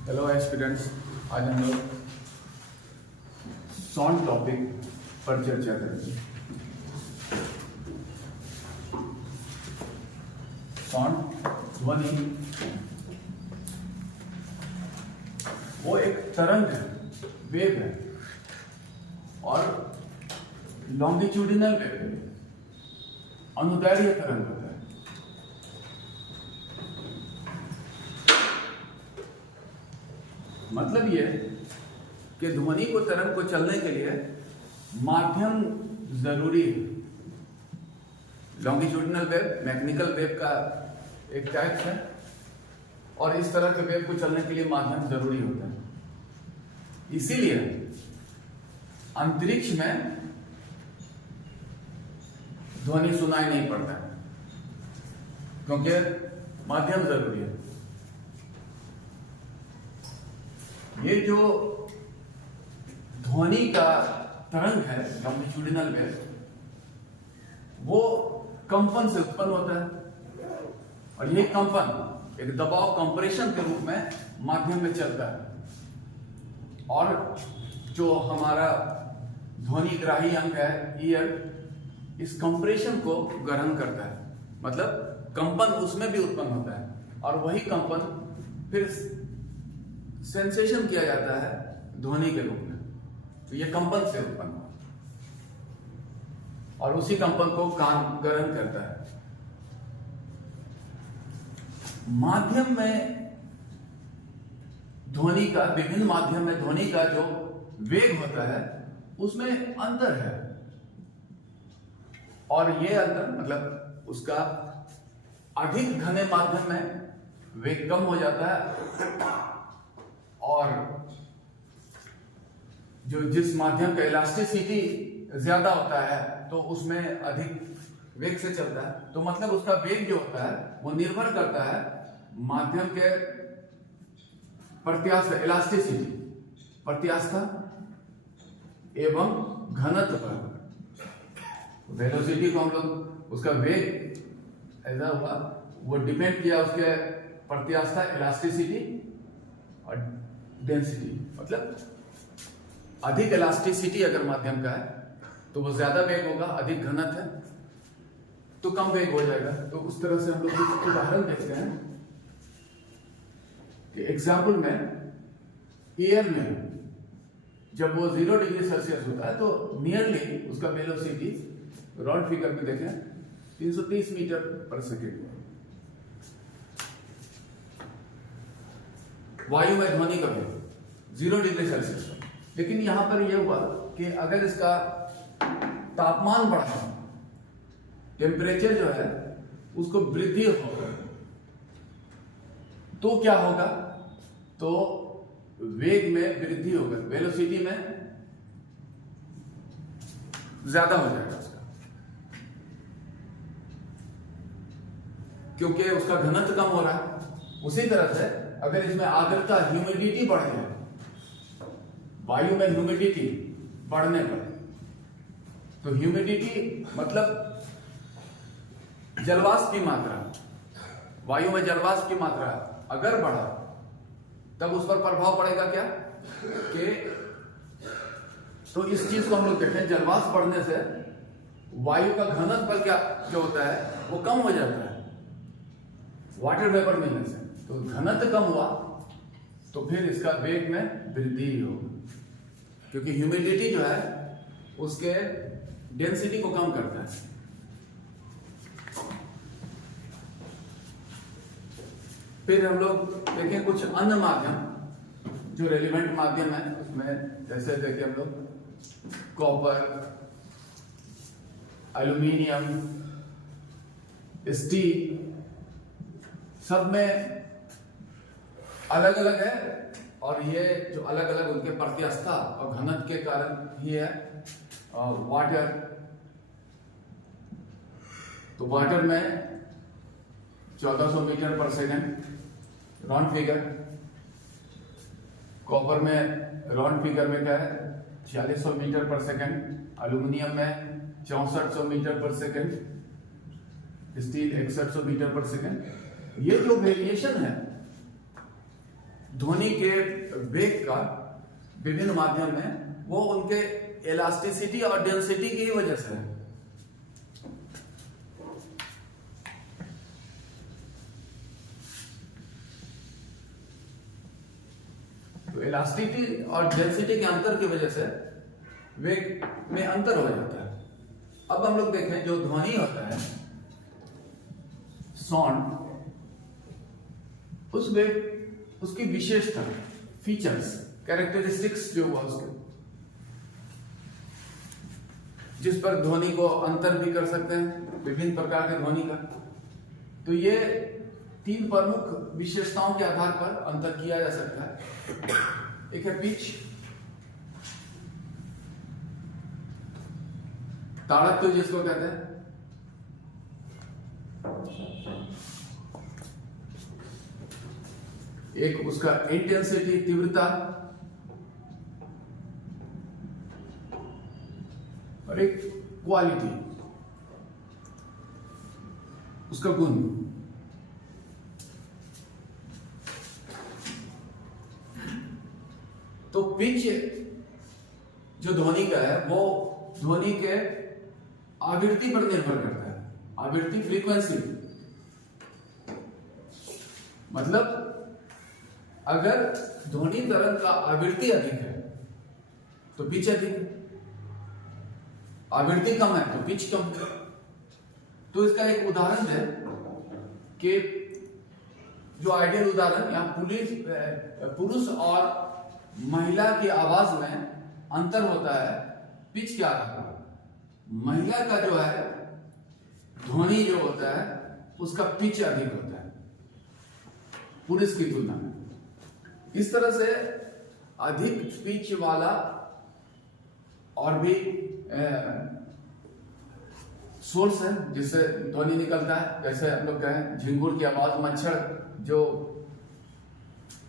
Hello aspirants, आज हम लोग साउंड टॉपिक पर चर्चा करेंगे। साउंड ध्वनि वो एक तरंग है, वेव है और लॉन्गिट्यूडिनल वेव है, अनुदैर्घ्य तरंग होता है। मतलब ये कि ध्वनि को तरंग को चलने के लिए माध्यम जरूरी है। लॉन्गिट्यूडिनल वेव मैकेनिकल वेव का एक टाइप है और इस तरह के वेव को चलने के लिए माध्यम जरूरी होता है। इसीलिए अंतरिक्ष में ध्वनि सुनाई नहीं पड़ता है, क्योंकि माध्यम जरूरी है। ये जो ध्वनि का तरंग है लॉन्गिट्यूडिनल वेव, वो कंपन से उत्पन्न होता है और ये कंपन एक दबाव कंप्रेशन के रूप में माध्यम में चलता है और जो हमारा ध्वनिग्राही अंग है ईयर, इस कंप्रेशन को ग्रहण करता है। मतलब कंपन उसमें भी उत्पन्न होता है और वही कंपन फिर सेंसेशन किया जाता है ध्वनि के रूप में। तो ये कंपन से उत्पन्न हुआ और उसी कंपन को कान ग्रहण करता है। माध्यम में ध्वनि का, विभिन्न माध्यम में ध्वनि का जो वेग होता है उसमें अंतर है और ये अंतर मतलब उसका अधिक घने माध्यम में वेग कम हो जाता है और जो जिस माध्यम का इलास्टिसिटी ज्यादा होता है तो उसमें अधिक वेग से चलता है। तो मतलब उसका वेग जो होता है वो निर्भर करता है माध्यम के प्रत्यास्थ इलास्टिसिटी, प्रत्यास्था एवं घनत्व पर। वेलोसिटी को हम लोग उसका वेग ऐसा हुआ, वो डिपेंड किया उसके प्रत्यास्था, इलास्टिसिटी और डेंसिटी। मतलब अधिक इलास्टिसिटी अगर माध्यम का है तो वो ज्यादा वेग होगा, अधिक घनत्व है तो कम वेग हो जाएगा। तो उस तरह से हम लोग कुछ उदाहरण देखते हैं कि एग्जाम्पल में एयर में जब वो 0 डिग्री सेल्सियस होता है तो नियरली उसका वेलोसिटी राउंड फिगर में देखें 330 मीटर पर सेकेंड। वायु में ध्वनि का वेग 0 डिग्री सेल्सियस। लेकिन यहां पर यह हुआ कि अगर इसका तापमान बढ़ा, टेम्परेचर जो है उसको वृद्धि होगा तो क्या होगा, तो वेग में वृद्धि होगा, वेलोसिटी में ज्यादा हो जाएगा उसका, क्योंकि उसका घनत्व कम हो रहा है। उसी तरह से अगर इसमें आर्द्रता, ह्यूमिडिटी बढ़ जाए, वायु में ह्यूमिडिटी बढ़ने पर, तो ह्यूमिडिटी मतलब जलवाष्प की मात्रा, वायु में जलवाष्प की मात्रा अगर बढ़ा तब उस पर प्रभाव पड़ेगा क्या कि, तो इस चीज को हम लोग देखें, जलवाष्प बढ़ने से वायु का घनत्व पर क्या जो होता है वो कम हो जाता है वाटर वेपर मिलने से। तो घनत्व कम हुआ तो फिर इसका वेग में वृद्धि होगी, क्योंकि ह्यूमिडिटी जो है उसके डेंसिटी को कम करता है। फिर हम लोग देखें कुछ अन्य माध्यम जो रेलिवेंट माध्यम है उसमें, जैसे देखें हम लोग कॉपर, एल्यूमिनियम, स्टील, सब में अलग अलग है और ये जो अलग अलग उनके प्रत्यास्था और घनत्व के कारण ही है। वाटर, तो वाटर में 1400 मीटर पर सेकेंड राउंड फिगर, कॉपर में राउंड फिगर में क्या है 4600 मीटर पर सेकेंड, एल्यूमिनियम में 6400 मीटर पर सेकेंड, स्टील 6100 मीटर पर सेकेंड। ये जो वेरिएशन है ध्वनि के वेग का विभिन्न माध्यम में, वो उनके इलास्टिसिटी और डेंसिटी की ही वजह से है। तो इलास्टिसिटी और डेंसिटी के अंतर की वजह से वेग में अंतर हो जाता है। अब हम लोग देखें, जो ध्वनि होता है साउंड, उस वेग, उसकी विशेषता, फीचर्स, कैरेक्टरिस्टिक्स जो हुआ उसके, जिस पर ध्वनि को अंतर भी कर सकते हैं विभिन्न प्रकार के ध्वनि का। तो ये 3 प्रमुख विशेषताओं के आधार पर अंतर किया जा सकता है। एक है पिच, ताड़त्व जिसको कहते हैं, एक उसका इंटेंसिटी, तीव्रता, और एक क्वालिटी, उसका गुण। तो पिच जो ध्वनि का है वो ध्वनि के आवृत्ति पर निर्भर करता है। आवृत्ति, फ्रीक्वेंसी, मतलब अगर ध्वनि तरंग का आवृत्ति अधिक है तो पिच अधिक है, आवृत्ति कम है तो पिच कम है। तो इसका एक उदाहरण है कि जो आइडियल उदाहरण, यहाँ पुरुष और महिला की आवाज में अंतर होता है पिच के आधार पर। महिला का जो है ध्वनि जो होता है उसका पिच अधिक होता है पुरुष की तुलना में। इस तरह से अधिक पिच वाला और भी सोर्स है जिससे ध्वनि निकलता है। जैसे हम लोग कहें झिंगुर की आवाज, मच्छर जो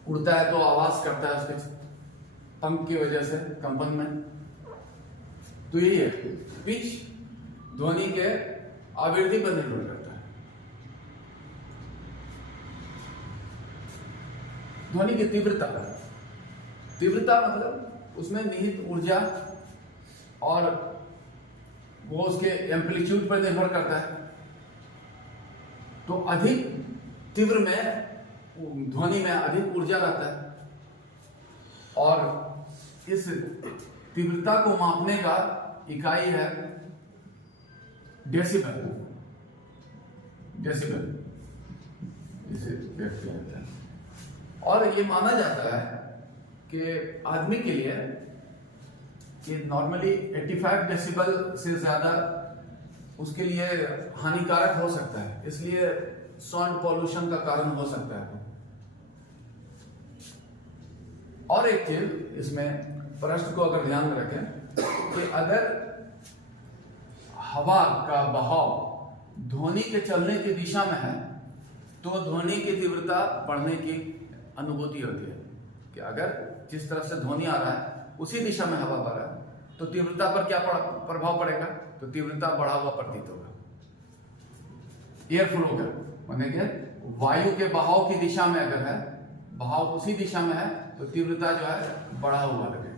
उड़ता है तो आवाज करता है उसके पंख की वजह से, कंपन में। तो यही है, पिच ध्वनि के आवृत्ति पर निर्भर करता है। ध्वनि की तीव्रता, तीव्रता मतलब उसमें निहित ऊर्जा और वो उसके एम्पलीट्यूड पर निर्भर करता है। तो अधिक तीव्र में ध्वनि में अधिक ऊर्जा रहता है, और इस तीव्रता को मापने का इकाई है डेसिबल। डेसिबल इसे व्यक्त किया जाता है, और ये माना जाता है कि आदमी के लिए कि नॉर्मली 85 डेसिबल से ज्यादा उसके लिए हानिकारक हो सकता है, इसलिए साउंड पॉल्यूशन का कारण हो सकता है। और एक चीज इसमें प्रश्न को अगर ध्यान में रखें कि अगर हवा का बहाव ध्वनि के चलने की दिशा में है तो ध्वनि की तीव्रता बढ़ने की अनुभूति होती है। कि अगर जिस तरह से ध्वनि आ रहा है उसी दिशा में हवा बह रहा है तो तीव्रता पर क्या प्रभाव पड़ेगा? तो तीव्रता बढ़ा हुआ प्रतीत होगा। एयर फ्लो का माने कि वायु के बहाव की दिशा में अगर है, बहाव उसी दिशा में है तो तीव्रता जो है बढ़ा हुआ लगेगा।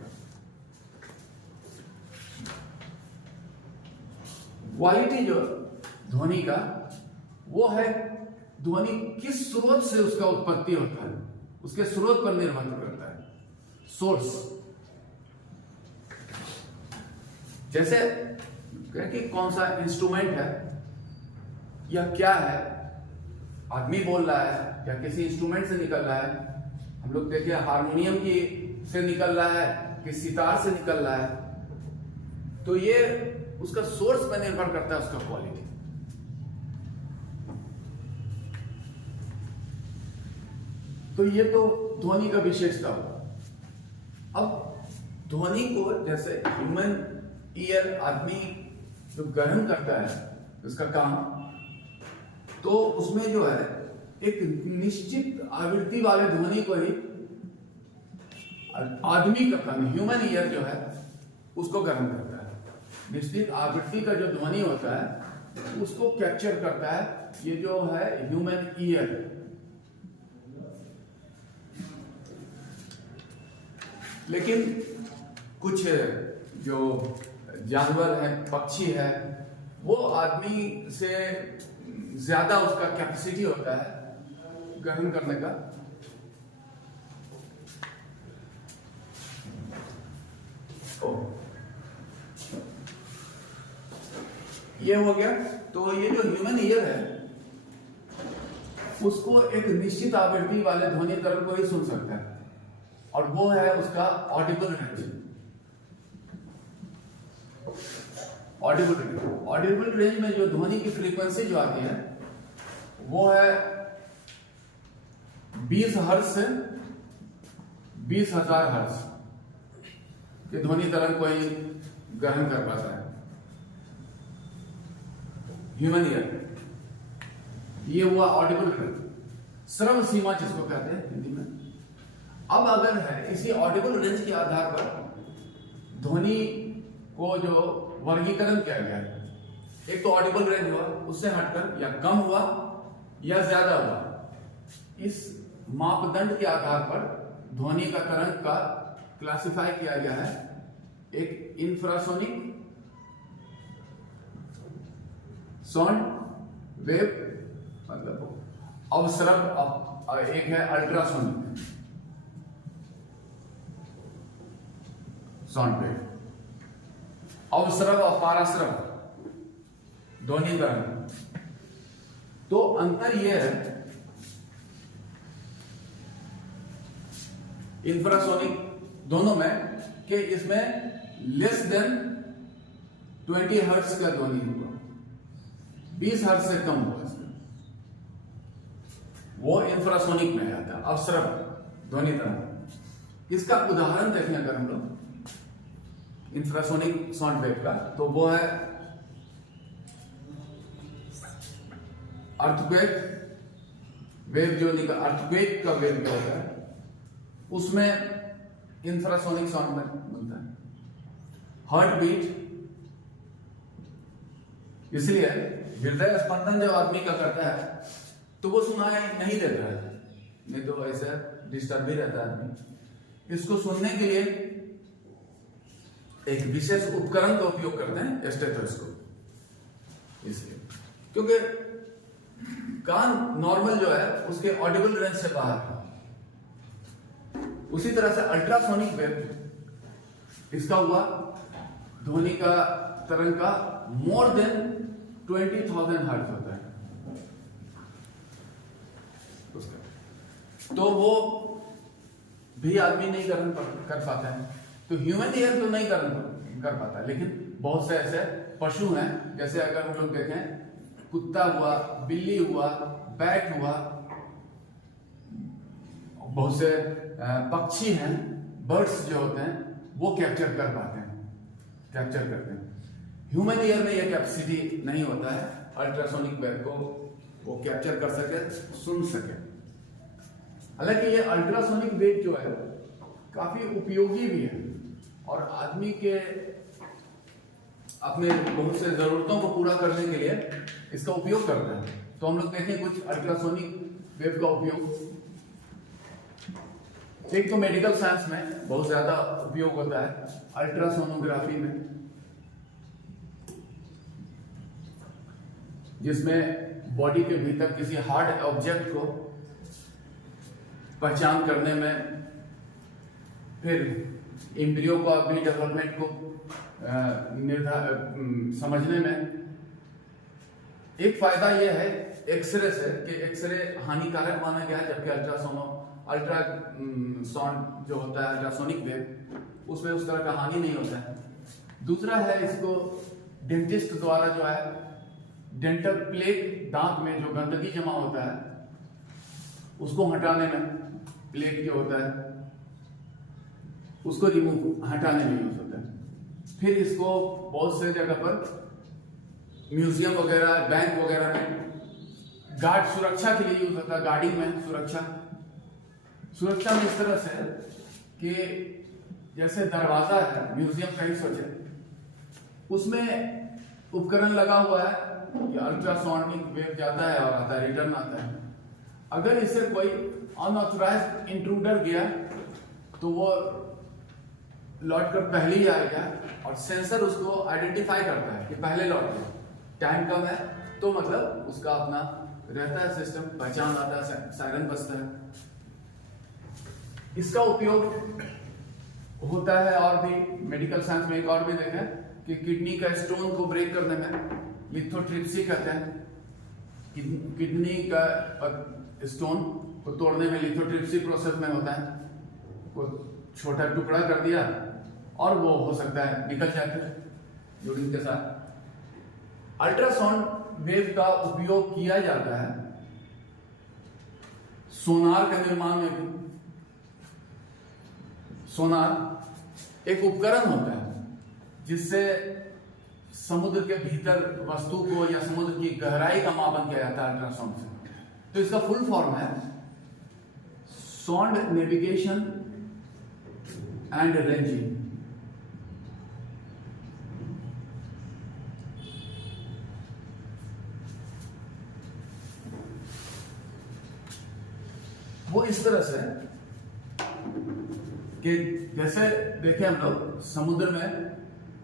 क्वालिटी जो ध्वनि का वो है ध्वनि किस स्रोत से उसका उत्पत्ति होता है, उसके स्रोत पर निर्भर करता है। सोर्स, जैसे कि कौन सा इंस्ट्रूमेंट है या क्या है, आदमी बोल रहा है या किसी इंस्ट्रूमेंट से निकल रहा है। हम लोग देखिए हारमोनियम की से निकल रहा है कि सितार से निकल रहा है, तो ये उसका सोर्स पर निर्भर करता है उसका क्वालिटी। तो ये तो ध्वनि का विशेषता हुआ। अब ध्वनि को जैसे ह्यूमन ईयर आदमी जो ग्रहण करता है उसका काम, तो उसमें जो है एक निश्चित आवृत्ति वाले ध्वनि को ही आदमी का कान, ह्यूमन ईयर जो है उसको ग्रहण करता है। निश्चित आवृत्ति का जो ध्वनि होता है उसको कैप्चर करता है ये जो है ह्यूमन ईयर। लेकिन कुछ जो जानवर है, पक्षी है, वो आदमी से ज्यादा उसका कैपेसिटी होता है ग्रहण करने का। ये हो गया। तो ये जो ह्यूमन ईयर है उसको एक निश्चित आवृत्ति वाले ध्वनि तरंग को ही सुन सकता है, और वो है उसका ऑडिबल रेंज। ऑडिबल रेंज में जो ध्वनि की फ्रीक्वेंसी जो आती है वो है 20 हर्ट्ज से 20,000 हर्ट्ज के ध्वनि तरंग को ही ग्रहण कर पाता है ह्यूमन ईयर। ये हुआ ऑडिबल रेंज, श्रव्य सीमा जिसको कहते हैं हिंदी में। अब अगर है इसी ऑडिबल रेंज के आधार पर ध्वनि को जो वर्गीकरण किया गया है, एक तो ऑडिबल रेंज हुआ, उससे हटकर या कम हुआ या ज्यादा हुआ, इस मापदंड के आधार पर ध्वनि का तरंग का क्लासिफाई किया गया है। एक इंफ्रासोनिक साउंड वेव, मतलब अवस्रव, एक है अल्ट्रासोनिक साउंड वेव। अवस्रव और पाराश्रव ध्वनि तरंग। तो अंतर यह है इंफ्रासोनिक दोनों में कि इसमें लेस देन 20 हर्ट्ज का ध्वनि हुआ, 20 हर्ट्ज से कम हुआ इसका, वो इंफ्रासोनिक में आता है अवस्रव ध्वनि तरंग। इसका उदाहरण देखें अगर हम लोग इंफ्रासोनिक साउंड वेव का, तो वो है अर्थक्वेक वेव, जो निकल अर्थक्वेक का वेव क्या होता है उसमें इंफ्रासोनिक साउंड में मिलता है। हार्ट बीट, इसलिए हृदय स्पंदन जब आदमी का करता है तो वो सुनाई नहीं देता है, नहीं तो ऐसा डिस्टर्ब भी रहता है आदमी। इसको सुनने के लिए एक विशेष उपकरण का उपयोग करते हैं, स्टेथोस्कोप। इसलिए क्योंकि कान नॉर्मल जो है उसके ऑडिबल रेंज से बाहर है। उसी तरह से अल्ट्रासोनिक वेव, इसका हुआ ध्वनि का तरंग का मोर देन 20,000 हर्ट्ज होता है उसका, तो वो भी आदमी नहीं कर पाता है। तो ह्यूमन ईयर तो नहीं कर पाता, लेकिन बहुत से ऐसे पशु हैं, जैसे अगर हम लोग देखें कुत्ता हुआ, बिल्ली हुआ, बैट हुआ, बहुत से पक्षी हैं, बर्ड्स जो होते हैं वो कैप्चर कर पाते हैं, कैप्चर करते हैं। ह्यूमन ईयर में यह कैपेसिटी नहीं होता है अल्ट्रासोनिक वेव को वो कैप्चर कर सके, सुन सके। हालांकि ये अल्ट्रासोनिक वेव जो है काफी उपयोगी भी है और आदमी के अपने बहुत से जरूरतों को पूरा करने के लिए इसका उपयोग करता है। तो हम लोग देखें कुछ अल्ट्रासोनिक वेव का उपयोग। एक तो मेडिकल साइंस में बहुत ज्यादा उपयोग होता है, अल्ट्रासोनोग्राफी में, जिसमें बॉडी के भीतर किसी हार्ड ऑब्जेक्ट को पहचान करने में, फिर एम्ब्रियो को अपनी डेवलपमेंट को समझने में। एक फायदा यह है एक्सरे से कि एक्सरे हानिकारक माना गया है, जबकि अल्ट्रा साउंड जो होता है अल्ट्रासोनिक वेव, उसमें उस तरह का हानि नहीं होता है। दूसरा है इसको डेंटिस्ट द्वारा जो है डेंटल प्लेक, दांत में जो गंदगी जमा होता है उसको हटाने में, प्लेक जो होता है उसको रिमूव हटाने में यूज होता है। फिर इसको बहुत से जगह पर म्यूजियम वगैरह, बैंक वगैरह में गार्ड सुरक्षा के लिए यूज होता है, गार्डिंग में सुरक्षा में इस तरह से कि जैसे दरवाजा है म्यूजियम का ही सोचे, उसमें उपकरण लगा हुआ है कि अल्ट्रासोनिक वेव जाता है और आता है, रिटर्न आता है। अगर इससे कोई अनऑथराइज्ड इंट्रूडर गया तो वो लौट कर पहले ही आएगा और सेंसर उसको आइडेंटिफाई करता है कि पहले लौट गया, टाइम कम है तो मतलब उसका अपना रहता है सिस्टम, पहचान आता है, सायरन बजता है। इसका उपयोग होता है और भी मेडिकल साइंस में, एक और भी देखें कि किडनी का स्टोन को ब्रेक करने में लिथोट्रिप्सी कहते हैं। किडनी का स्टोन को तोड़ने में लिथोट्रिप्सी प्रोसेस में होता है, को छोटा टुकड़ा कर दिया और वो हो सकता है निकल जाता है यूरिन के साथ। अल्ट्रासाउंड वेव का उपयोग किया जाता है सोनार के निर्माण में भी। सोनार एक उपकरण होता है जिससे समुद्र के भीतर वस्तु को या समुद्र की गहराई का मापन किया जाता है अल्ट्रासाउंड से। तो इसका फुल फॉर्म है सॉन्ड नेविगेशन एंड रेंजिंग। वो इस तरह से कि जैसे देखें हम लोग समुद्र में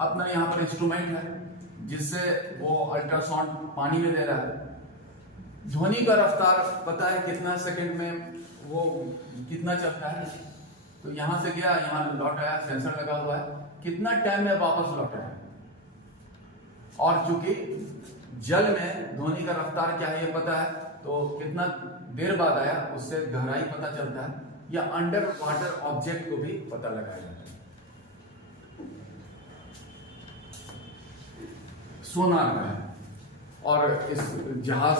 अपना यहाँ पर इंस्ट्रूमेंट है जिससे वो अल्ट्रासाउंड पानी में दे रहा है। ध्वनि का रफ्तार पता है कितना सेकंड में वो कितना चलता है, तो यहां से गया, यहाँ लौट आया, सेंसर लगा हुआ है, कितना टाइम में वापस लौट आया। और चूंकि जल में ध्वनि का रफ्तार क्या है ये पता है, तो कितना देर बाद आया उससे गहराई पता चलता है, या अंडर वाटर ऑब्जेक्ट को भी पता लगाया जाता है। सोनार का है। और इस जहाज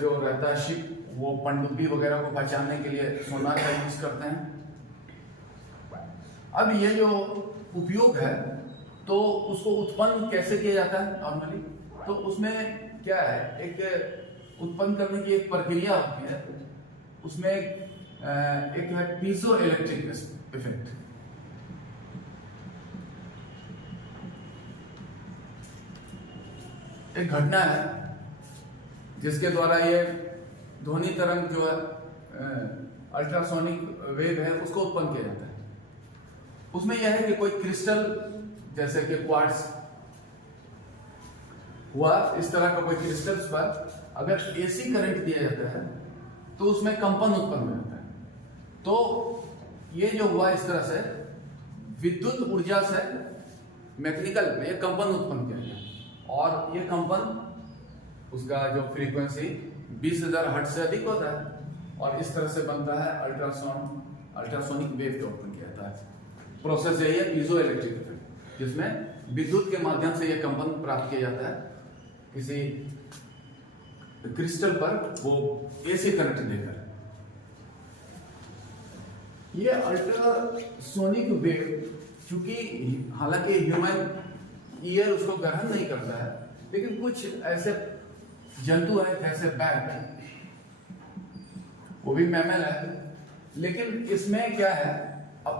जो रहता है शिप, वो पनडुब्बी वगैरह को पहचानने के लिए सोनार का यूज करते हैं। अब ये जो उपयोग है तो उसको उत्पन्न कैसे किया जाता है नॉर्मली, तो उसमें क्या है, एक उत्पन्न करने की एक प्रक्रिया होती है। उसमें एक है पीजो इलेक्ट्रिक इफेक्ट। एक घटना है जिसके द्वारा ये ध्वनि तरंग जो है अल्ट्रासोनिक वेव है उसको उत्पन्न किया जाता है। उसमें यह है कि कोई क्रिस्टल जैसे कि क्वार्ट्ज हुआ, इस तरह का कोई क्रिस्टल्स पर अगर एसी करंट दिया जाता है तो उसमें कंपन उत्पन्न हो जाता है। तो ये जो हुआ इस तरह से विद्युत ऊर्जा से मैकेनिकल में एक कंपन उत्पन्न किया गया, और ये कंपन उसका जो फ्रीक्वेंसी 20,000 हर्ट्ज से अधिक होता है, और इस तरह से बनता है अल्ट्रासोनिक वेव का उत्पन्न किया जाता है। प्रोसेस यही है पीजो इलेक्ट्रिक इफेक्ट, जिसमें विद्युत के माध्यम से यह कंपन प्राप्त किया जाता है किसी क्रिस्टल पर वो एसी करंट देकर। ये अल्ट्रासोनिक वेव चूंकि हालांकि ह्यूमन ईयर उसको ग्रहण नहीं करता है, लेकिन कुछ ऐसे जंतु है जैसे बैट, वो भी मैमल है, लेकिन इसमें क्या है, अब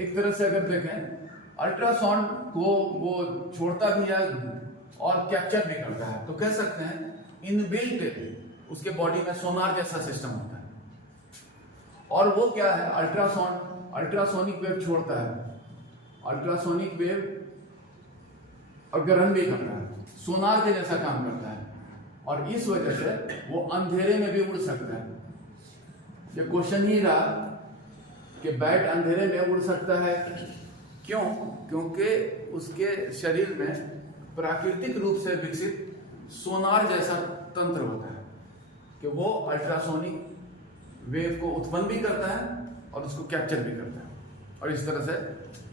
एक तरह से अगर देखें अल्ट्रासाउंड को वो छोड़ता भी है और कैप्चर भी करता है, तो कह सकते हैं इनबिल्ट उसके बॉडी में सोनार जैसा सिस्टम होता है। और वो क्या है, अल्ट्रासोनिक वेव छोड़ता है, अल्ट्रासोनिक वेव और ग्रहण भी करता है, सोनार के जैसा काम करता है, और इस वजह से वो अंधेरे में भी उड़ सकता है। ये क्वेश्चन ही रहा कि बैट अंधेरे में उड़ सकता है, क्यों? क्योंकि उसके शरीर में प्राकृतिक रूप से विकसित सोनार जैसा तंत्र होता है कि वो अल्ट्रासोनिक वेव को उत्पन्न भी करता है और उसको कैप्चर भी करता है, और इस तरह से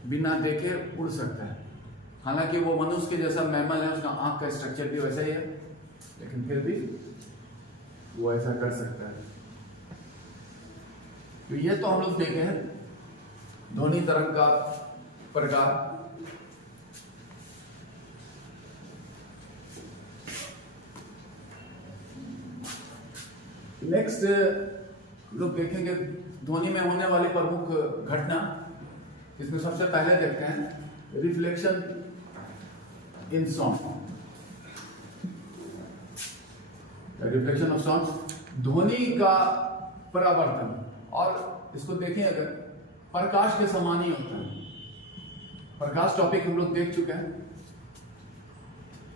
बिना देखे उड़ सकता है। हालांकि वो मनुष्य के जैसा मैमल है, उसका आंख का स्ट्रक्चर भी वैसा ही है, लेकिन फिर भी वो ऐसा कर सकता है। तो ये तो हम लोग देखे हैं ध्वनि तरंग का प्रकार। नेक्स्ट लोग देखेंगे ध्वनि में होने वाली प्रमुख घटना। इसमें सबसे पहले देखते हैं reflection in sound. Reflection of sound, ध्वनि का परावर्तन, और इसको देखें अगर प्रकाश के समान ही होता है। प्रकाश टॉपिक हम लोग देख चुके हैं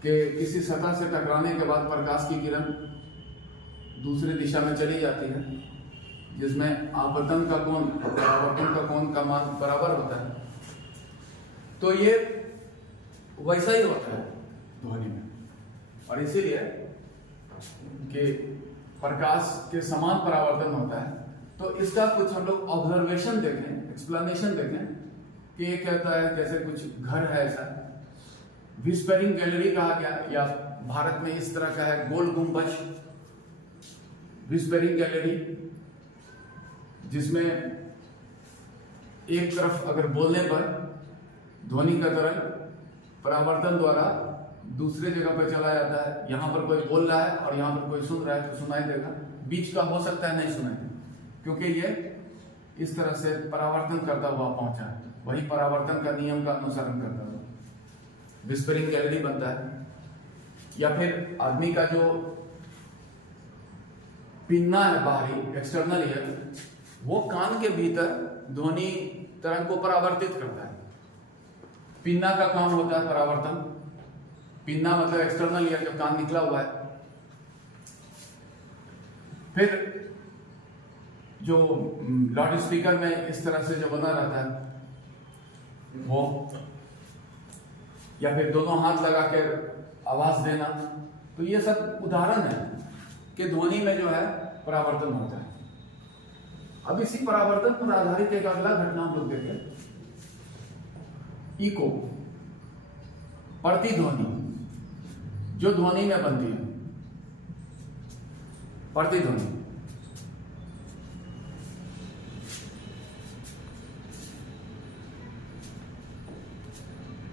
कि किसी सतह से टकराने के बाद प्रकाश की किरण दूसरी दिशा में चली जाती है, जिसमें आपतन का कोण और परावर्तन का कोण का मान बराबर होता है। तो ये वैसा ही होता है ध्वनि में, और इसीलिए कि प्रकाश के समान परावर्तन होता है। तो इसका कुछ हम लोग ऑब्जर्वेशन देखें, एक्सप्लेनेशन देखें कि ये कहता है जैसे कुछ घर है ऐसा, व्हिस्परिंग गैलरी कहा गया, या भारत में इस तरह का है गोल गुंबज व्हिस्परिंग गैलरी, जिसमें एक तरफ अगर बोलने पर ध्वनि का तरंग परावर्तन द्वारा दूसरे जगह पर चला जाता है। यहां पर कोई बोल रहा है और यहां पर कोई सुन रहा है तो सुनाई देगा, बीच का हो सकता है नहीं सुनाई दे, क्योंकि ये इस तरह से परावर्तन करता हुआ पहुंचा है, वही परावर्तन का नियम का अनुसरण करता हुआ व्हिस्परिंग गैलरी बनता है। या फिर आदमी का जो पिन्ना है बाहरी एक्सटर्नल ईयर, वो कान के भीतर ध्वनि तरंग को परावर्तित करता है। पिन्ना का काम होता है परावर्तन। पिन्ना मतलब एक्सटर्नल ईयर, जो कान निकला हुआ है। फिर जो लाउड स्पीकर में इस तरह से जो बना रहता है वो, या फिर दोनों हाथ लगा कर आवाज देना, तो ये सब उदाहरण है कि ध्वनि में जो है परावर्तन होता है। अब इसी परावर्तन पर आधारित एक अगला घटना हम लोग देखें, इको, प्रतिध्वनि, जो ध्वनि में बनती है, प्रतिध्वनि।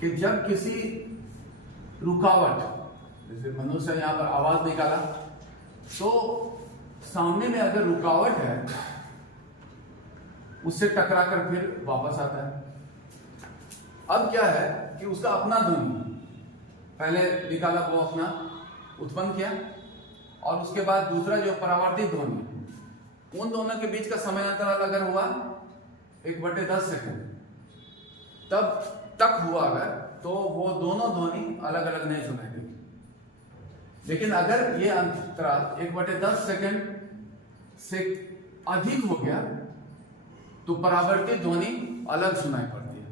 कि जब किसी रुकावट, जैसे मनुष्य यहां पर आवाज निकाला, तो सामने में अगर रुकावट है उससे टकरा कर फिर वापस आता है। अब क्या है कि उसका अपना ध्वनि पहले निकाला, वो अपना उत्पन्न किया, और उसके बाद दूसरा जो परावर्तित ध्वनि, उन दोनों के बीच का समय अंतराल अगर हुआ 1/10 सेकंड तब तक हुआ अगर, तो वो दोनों ध्वनि अलग अलग नहीं सुनाई देगी। लेकिन अगर ये अंतराल 1/10 सेकंड से अधिक हो गया तो परावर्तित ध्वनि अलग सुनाई पड़ती है,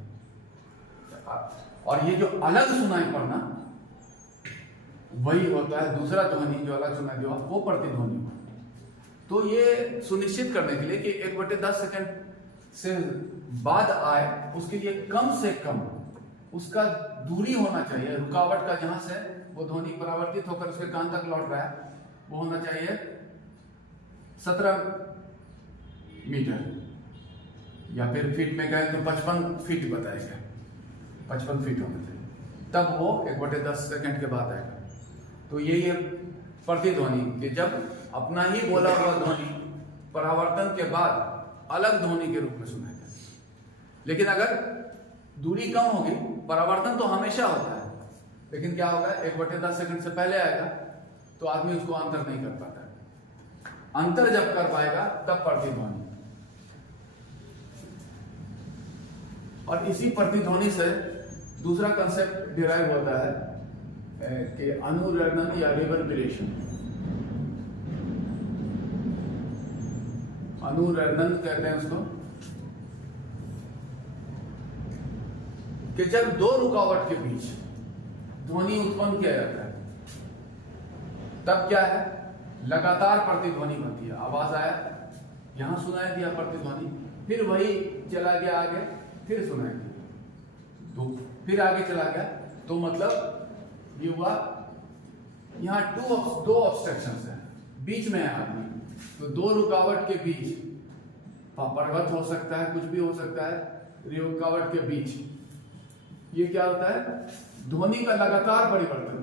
और ये जो अलग सुनाई पड़ना वही होता है दूसरा ध्वनि जो अलग सुनाई देगा, वो प्रतिध्वनि। तो ये सुनिश्चित करने के लिए कि 1/10 सेकंड से बाद आए, उसके लिए कम से कम उसका दूरी होना चाहिए, रुकावट का, जहां से वो ध्वनि परावर्तित होकर उसके कान तक लौट रहा है, वो होना चाहिए 17 मीटर, या फिर फीट में कहें तो 55 फीट बताएगा, 55 फीट होना चाहिए, तब वो 1/10 सेकंड के बाद आएगा। तो ये प्रतिध्वनि कि जब अपना ही बोला हुआ ध्वनि परावर्तन के बाद अलग ध्वनि के रूप में सुनाई देगा। लेकिन अगर दूरी कम होगी, परावर्तन तो हमेशा होता है, लेकिन क्या होगा 1/10 सेकंड से पहले आएगा तो आदमी उसको अंतर नहीं कर पाता है। अंतर जब कर पाएगा तब प्रतिध्वनि। और इसी प्रतिध्वनि से दूसरा कंसेप्ट डिराइव होता है कि अनुरणन या रिवर्बरेशन। अनुरणन कहते हैं उसको, कि जब दो रुकावट के बीच ध्वनि उत्पन्न किया जाता है, तब क्या है, लगातार प्रतिध्वनि बनती है। आवाज आया, यहां सुनाई दिया प्रतिध्वनि, फिर वही चला गया आगे, फिर सुनाई दिया, तो फिर आगे चला गया, तो मतलब ये हुआ, यहां दो ऑब्स्ट्रक्शंस है, बीच में है आदमी, तो दो रुकावट के बीच, पर्वत हो सकता है, कुछ भी हो सकता है, रुकावट के बीच ये क्या होता है, ध्वनि का लगातार परिवर्तन।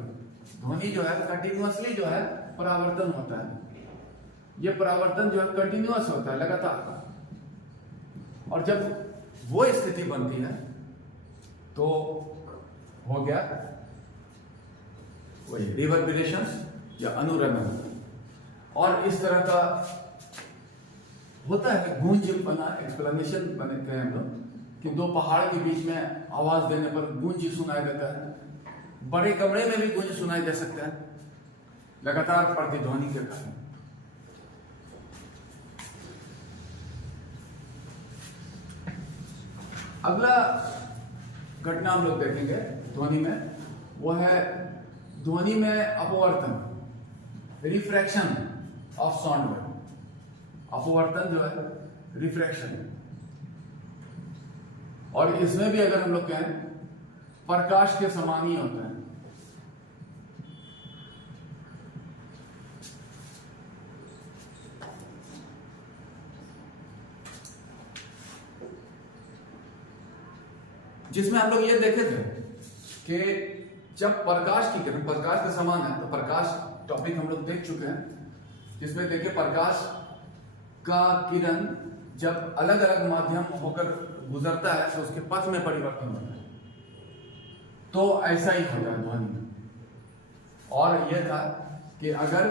ध्वनि जो है कंटिन्यूअसली जो है परावर्तन होता है, ये परावर्तन जो है कंटिन्यूअस होता है, लगातार। और जब वो स्थिति बनती है तो हो गया वही रिवर्बरेशंस या अनुरणन। और इस तरह का होता है गूंज बना, एक्सप्लेनेशन बने हैं हम लोग कि दो पहाड़ के बीच में आवाज देने पर गूंज सुनाई देता है, बड़े कमरे में भी गूंज सुनाई दे सकता है लगातार प्रतिध्वनि के कारण। अगला घटना हम लोग देखेंगे ध्वनि में, वो है ध्वनि में अपवर्तन, रिफ्रैक्शन ऑफ साउंड वेव। अपवर्तन जो है रिफ्रैक्शन, और इसमें भी अगर हम लोग कहें प्रकाश के समान ही होता है। जिसमें हम लोग ये देखे थे कि जब प्रकाश की किरण प्रकाश के समान है, तो प्रकाश टॉपिक हम लोग देख चुके हैं, जिसमें देखे प्रकाश का किरण जब अलग अलग माध्यम होकर गुजरता है तो उसके पथ में परिवर्तन होता है। तो ऐसा ही होता है ध्वनि में। और यह था कि अगर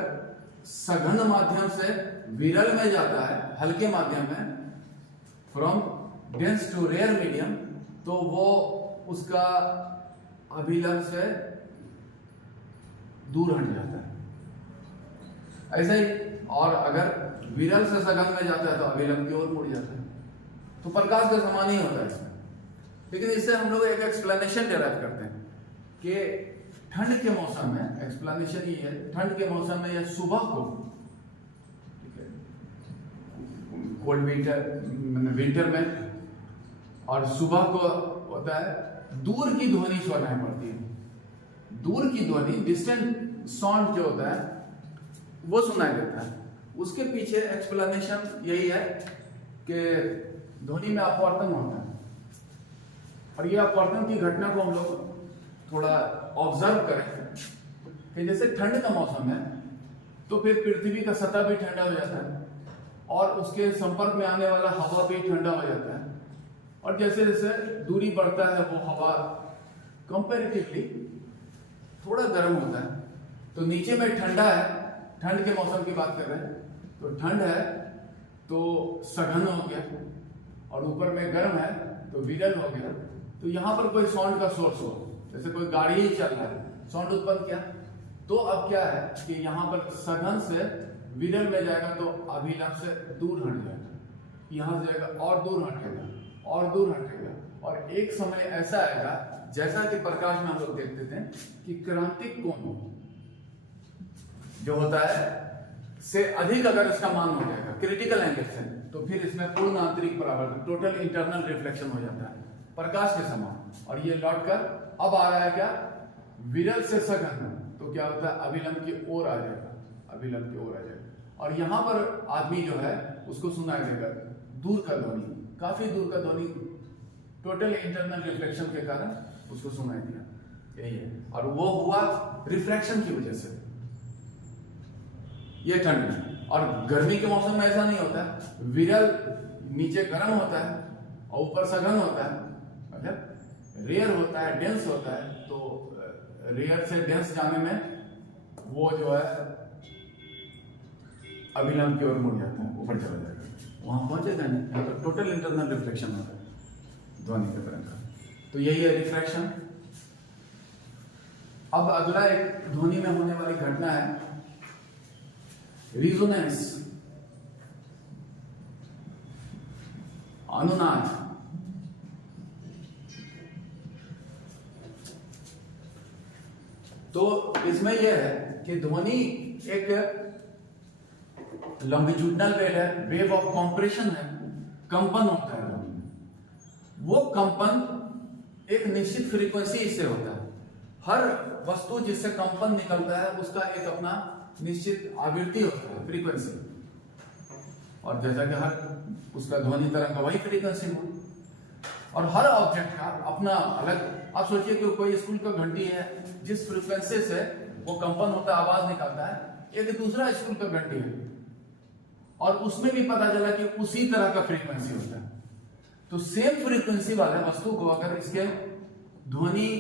सघन माध्यम से विरल में जाता है, हल्के माध्यम में, from dense to rare medium, तो वो उसका अभिलंब से दूर हट जाता है। ऐसे ही, और अगर विरल से सघन में जाता है तो अभिलंब की ओर मुड़ जाता है। तो प्रकाश का समान ही होता है इसमें। लेकिन इससे हम लोग एक एक्सप्लेनेशन डेराइव करते हैं कि ठंड के मौसम में, एक्सप्लेनेशन ये है, ठंड के मौसम में या सुबह को, ठीक है, कोल्ड विंटर में, और सुबह को होता है दूर की ध्वनि सुनाई पड़ती है। दूर की ध्वनि, डिस्टेंट साउंड जो होता है वो सुनाई देता है। उसके पीछे एक्सप्लेनेशन यही है कि ध्वनि में अपवर्तन होता है, और ये अपवर्तन की घटना को हम लोग थोड़ा ऑब्जर्व करें कि जैसे ठंड का मौसम है तो फिर पृथ्वी का सतह भी ठंडा हो जाता है, और उसके संपर्क में आने वाला हवा भी ठंडा हो जाता है, और जैसे जैसे दूरी बढ़ता है वो हवा कंपैरेटिवली थोड़ा गर्म होता है। तो नीचे में ठंडा है, ठंड के मौसम की बात कर रहे हैं, तो ठंड है तो सघन हो गया, और ऊपर में गर्म है तो विरल हो गया। तो यहां पर कोई साउंड का सोर्स हो, जैसे कोई गाड़ी ही चल रहा है, साउंड उत्पन्न किया, तो अब क्या है कि यहां पर सघन से विरल में जाएगा तो अभिलंब से दूर हट जाएगा, यहां से जाएगा और दूर हटेगा और दूर हटेगा, और एक समय ऐसा आएगा जैसा कि प्रकाश में हम लोग देखते थे कि क्रांतिक कोण जो होता है से अधिक अगर इसका मान हो जाएगा क्रिटिकल एंगल से, तो फिर इसमें पूर्ण आंतरिक परावर्तन, टोटल इंटरनल रिफ्लेक्शन हो जाता है प्रकाश के समान। और ये लौटकर अब आ रहा है क्या, विरल से सघन, तो क्या होता है अभिलंब की ओर आ जाएगा, अभिलंब की ओर आ जाएगा। और यहां पर आदमी जो है उसको सुनाई देगा दूर का ध्वनि, काफी दूर का ध्वनि, टोटल इंटरनल रिफ्लेक्शन के कारण उसको सुनाई दिया, यही है। और वो हुआ रिफ्रैक्शन की वजह से, ये ठंड में। और गर्मी के मौसम में ऐसा नहीं होता है, विरल नीचे गर्म होता है और ऊपर सघन होता है, मतलब रेयर होता है, डेंस होता है। तो रेयर से डेंस जाने में वो जो है अभिलंब की ओर मुड़ जाता है, ऊपर चला जाएगा, वहां पहुंचेगा नहीं, यहाँ पर टोटल इंटरनल रिफ्लेक्शन होता है ध्वनि के तरंग का। तो यही है रिफ्रैक्शन। अब अगला एक ध्वनि में होने वाली घटना है रिजोनेंस, अनुनाद। तो इसमें यह है कि ध्वनि एक लॉन्गिट्यूडनल वेव है, वेव ऑफ कॉम्प्रेशन है, कंपन होता है ध्वनि में। वो कंपन एक निश्चित फ्रीक्वेंसी से होता है। हर वस्तु जिससे कंपन निकलता है उसका एक अपना निश्चित आवृत्ति होता है, फ्रीक्वेंसी, और जैसा कि हर उसका ध्वनि तरंग का वही फ्रीक्वेंसी हो, और हर ऑब्जेक्ट का अपना अलग। आप सोचिए कि कोई स्कूल का घंटी है, जिस फ्रीक्वेंसी से वो कंपन होता है, आवाज निकलता है, एक दूसरा स्कूल का घंटी है और उसमें भी पता चला कि उसी तरह का फ्रीक्वेंसी होता है। तो सेम फ्रीक्वेंसी वाले वस्तु को अगर इसके ध्वनि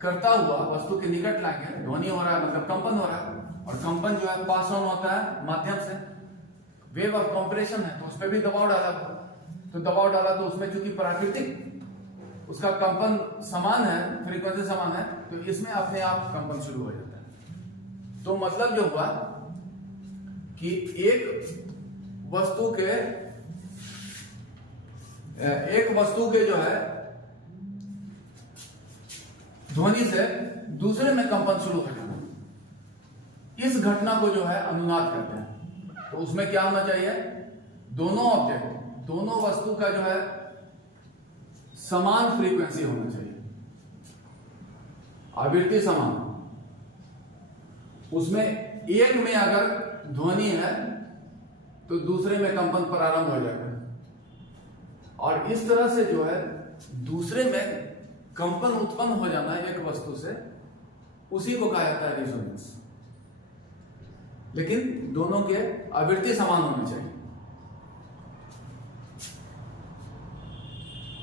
करता हुआ वस्तु के निकट लाएंगे, ध्वनि हो रहा है मतलब कंपन हो रहा है, और कंपन जो है पास ऑन होता है माध्यम से, वेव ऑफ कॉम्प्रेशन है, तो उस पर भी दबाव डाला हुआ, तो दबाव डाला तो उसमें चूंकि प्राकृतिक उसका कंपन समान है, फ्रीक्वेंसी समान है, तो इसमें अपने आप कंपन शुरू हो जाता है। तो मतलब जो हुआ कि एक वस्तु के जो है ध्वनि से दूसरे में कंपन शुरू हो जाना, इस घटना को जो है अनुनाद कहते हैं। तो उसमें क्या होना चाहिए, दोनों ऑब्जेक्ट, दोनों वस्तु का जो है समान फ्रीक्वेंसी होना चाहिए, आवृत्ति समान। उसमें एक में अगर ध्वनि है तो दूसरे में कंपन प्रारंभ हो जाएगा, और इस तरह से जो है दूसरे में कंपन उत्पन्न हो जाना एक वस्तु से, उसी को कहा जाता है रेजोनेंस। लेकिन दोनों के आवृत्ति समान होनी चाहिए।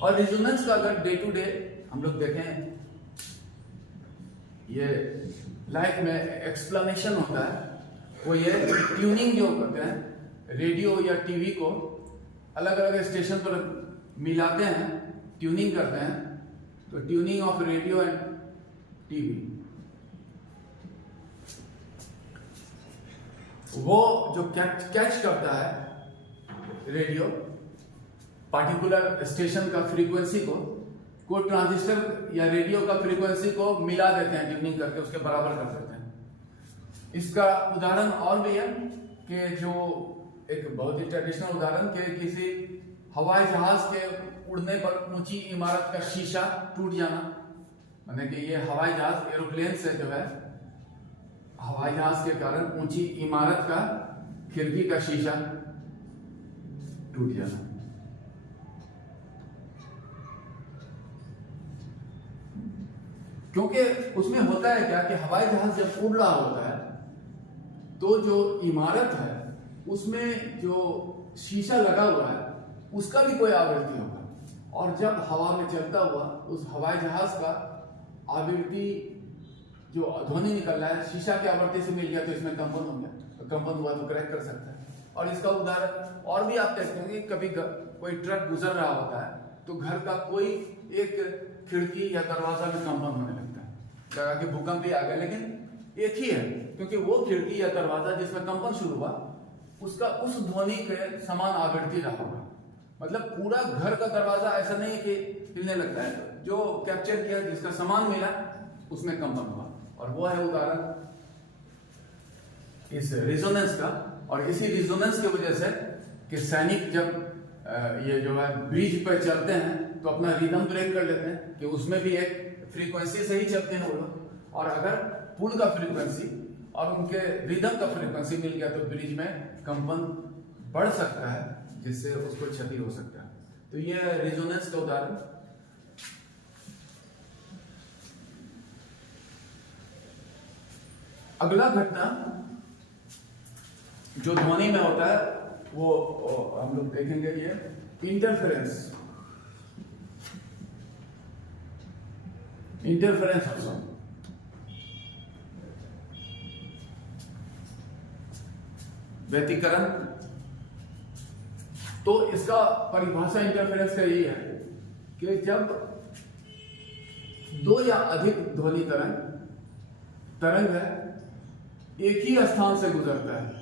और रेजोनेंस का अगर डे टू डे हम लोग देखें, ये लाइफ में एक्सप्लेनेशन होता है, वो ये ट्यूनिंग जो करते हैं, रेडियो या टीवी को अलग अलग स्टेशन पर मिलाते हैं, ट्यूनिंग करते हैं। तो tuning of radio and TV, वो जो कैच करता है रेडियो पार्टिकुलर स्टेशन का फ्रीक्वेंसी को ट्रांजिस्टर या रेडियो का फ्रीक्वेंसी को मिला देते हैं, ट्यूनिंग करके उसके बराबर कर देते हैं। इसका उदाहरण और भी है कि जो एक बहुत ही ट्रेडिशनल उदाहरण के किसी हवाई जहाज के उड़ने पर ऊंची इमारत का शीशा टूट जाना, माने कि ये हवाई जहाज एरोप्लेन से जो है हवाई जहाज के कारण ऊंची इमारत का खिड़की का शीशा टूट जाना। क्योंकि उसमें होता है क्या कि हवाई जहाज जब उड़ रहा होता है तो जो इमारत है उसमें जो शीशा लगा हुआ है उसका भी कोई आवृत्ति होगा, और जब हवा में चलता हुआ उस हवाई जहाज का आवृत्ति जो ध्वनि निकल रहा है शीशा की आवृत्ति से मिल गया तो इसमें कंपन हो गया, तो कंपन हुआ तो क्रैक कर सकता है। और इसका उदाहरण और भी आप देखते हैं, कभी कोई ट्रक गुजर रहा होता है तो घर का कोई एक खिड़की या दरवाजा में कंपन होने लगता है, लगा कि भूकंप भी आ गया, लेकिन एक ही है, क्योंकि वो खिड़की या दरवाजा जिसमें कंपन शुरू हुआ उसका उस ध्वनि के समान आवृत्ति रहा होगा। मतलब पूरा घर का दरवाजा ऐसा नहीं है कि हिलने लगता है, जो कैप्चर किया जिसका समान मिला उसमें कंपन हुआ, और वो है उदाहरण इस रिजोनेंस का। और इसी रिजोनेंस की वजह से कि सैनिक जब ये जो है ब्रिज पर चलते हैं तो अपना रिदम ब्रेक कर लेते हैं कि उसमें भी एक फ्रीक्वेंसी से ही चलते हैं वो लोग, और अगर पुल का फ्रीक्वेंसी और उनके रिदम का फ्रीक्वेंसी मिल गया तो ब्रिज में कंपन बढ़ सकता है जिससे उसको क्षति हो सकता है। तो ये रिजोनेंस का उदाहरण। अगला घटना जो ध्वनि में होता है वो हम लोग देखेंगे, ये इंटरफेरेंस। इंटरफेरेंस ऑफ साउंड, व्यतिकरण। तो इसका परिभाषा इंटरफेरेंस का यही है कि जब दो या अधिक ध्वनि तरंग है एक ही स्थान से गुजरता है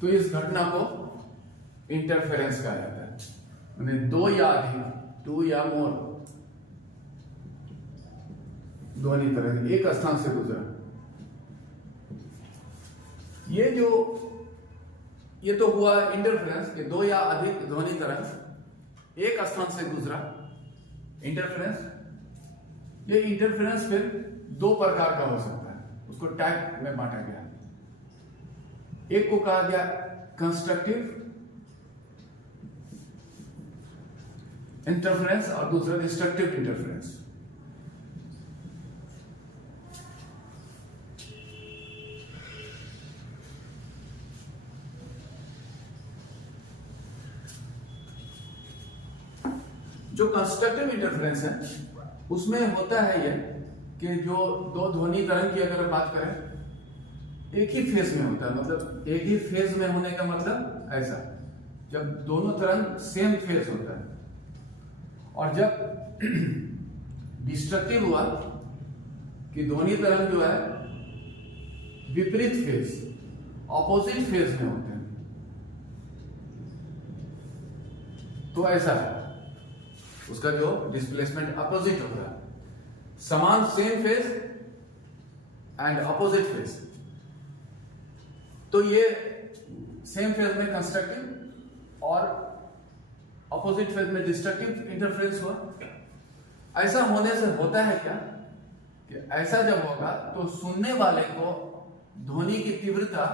तो इस घटना को इंटरफेरेंस कहा जाता है। माने दो या अधिक, टू या मोर ध्वनि तरंग एक स्थान से गुजरा। ये तो हुआ इंटरफेरेंस कि दो या अधिक ध्वनि तरंग एक स्थान से गुजरा, इंटरफेरेंस। ये इंटरफेरेंस फिर दो प्रकार का हो सकता है, उसको टाइप में बांटा गया। एक को कहा गया कंस्ट्रक्टिव इंटरफेरेंस और दूसरा डिस्ट्रक्टिव इंटरफेरेंस। जो कंस्ट्रक्टिव इंटरफेरेंस है उसमें होता है ये कि जो दो ध्वनि तरंग की अगर बात करें एक ही फेज में होता है, मतलब एक ही फेज में होने का मतलब ऐसा जब दोनों तरंग सेम फेज होता है। और जब डिस्ट्रक्टिव हुआ कि ध्वनि तरंग जो है विपरीत फेज, ऑपोजिट फेज में होते हैं, तो ऐसा है, उसका जो डिस्प्लेसमेंट अपोजिट होता है। समान same phase and opposite phase, तो ये सेम फेज में कंस्ट्रक्टिव और अपोजिट फेज में डिस्ट्रक्टिव इंटरफेरेंस हुआ। ऐसा होने से होता है क्या कि ऐसा जब होगा तो सुनने वाले को ध्वनि की तीव्रता,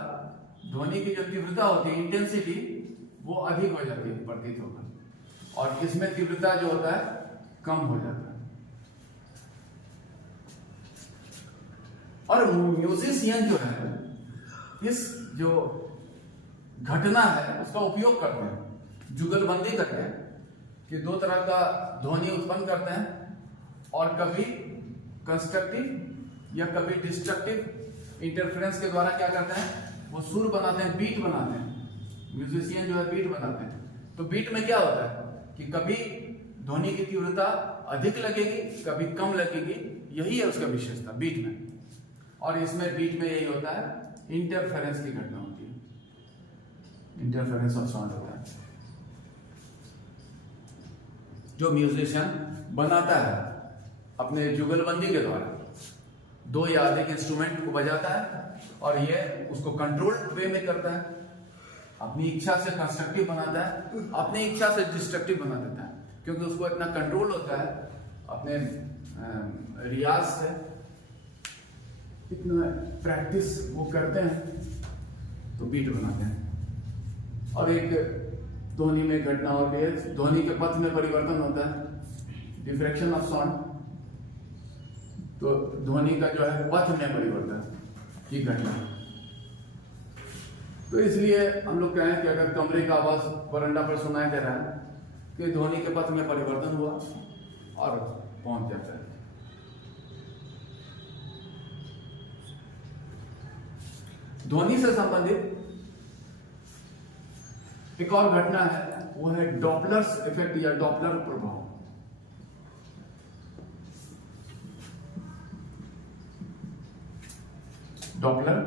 ध्वनि की जो तीव्रता होती है, इंटेंसिटी, वो अधिक हो जाती है प्रतीत होकर, और इसमें तीव्रता जो होता है कम हो जाता है। और म्यूजिशियन जो है इस जो घटना है उसका उपयोग करते हैं जुगलबंदी करके, कि दो तरह का ध्वनि उत्पन्न करते हैं, और कभी कंस्ट्रक्टिव या कभी डिस्ट्रक्टिव इंटरफेरेंस के द्वारा क्या करते हैं, वो सुर बनाते हैं, बीट बनाते हैं। म्यूजिशियन जो है बीट बनाते हैं। तो बीट में क्या होता है कि कभी ध्वनि की तीव्रता अधिक लगेगी, कभी कम लगेगी, यही है उसका विशेषता बीट में। और इसमें बीट में यही होता है, इंटरफेरेंस की घटना होती है, इंटरफेरेंस ऑफ साउंड होता है। जो म्यूजिशियन बनाता है अपने जुगलबंदी के द्वारा, दो या अधिक इंस्ट्रूमेंट को बजाता है, और ये उसको कंट्रोल्ड वे में करता है, अपनी इच्छा से कंस्ट्रक्टिव बनाता है, अपनी इच्छा से डिस्ट्रक्टिव बना देता है, क्योंकि उसको इतना कंट्रोल होता है अपने रियाज से, इतना प्रैक्टिस वो करते हैं, तो बीट बनाते हैं। और एक ध्वनि में घटना होती है, ध्वनि के पथ में परिवर्तन होता है, डिफ्रैक्शन ऑफ साउंड। तो ध्वनि का जो है पथ में परिवर्तन की घटना। तो इसलिए हम लोग कहें कि अगर कमरे का आवाज वरांडा पर सुनाई दे रहा है कि ध्वनि के पथ में परिवर्तन हुआ और पहुंच जाता है। ध्वनि से संबंधित एक और घटना है, वो है डॉपलर्स इफेक्ट या डॉपलर प्रभाव। डॉपलर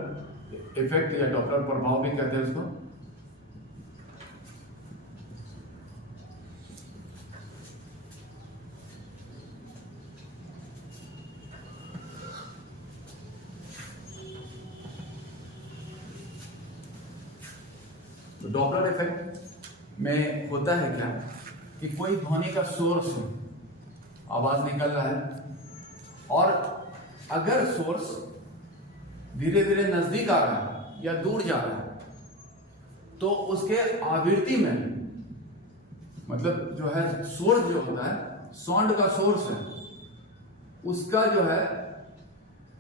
इफेक्ट या डॉपलर प्रभाव भी कहते हैं इसको। तो डॉपलर इफेक्ट में होता है क्या कि कोई ध्वनि का सोर्स, आवाज निकल रहा है, और अगर सोर्स धीरे धीरे नजदीक आ रहा है या दूर जा रहा है, तो उसके आवृत्ति में, मतलब जो है सोर्स जो होता है, साउंड का सोर्स है, उसका जो है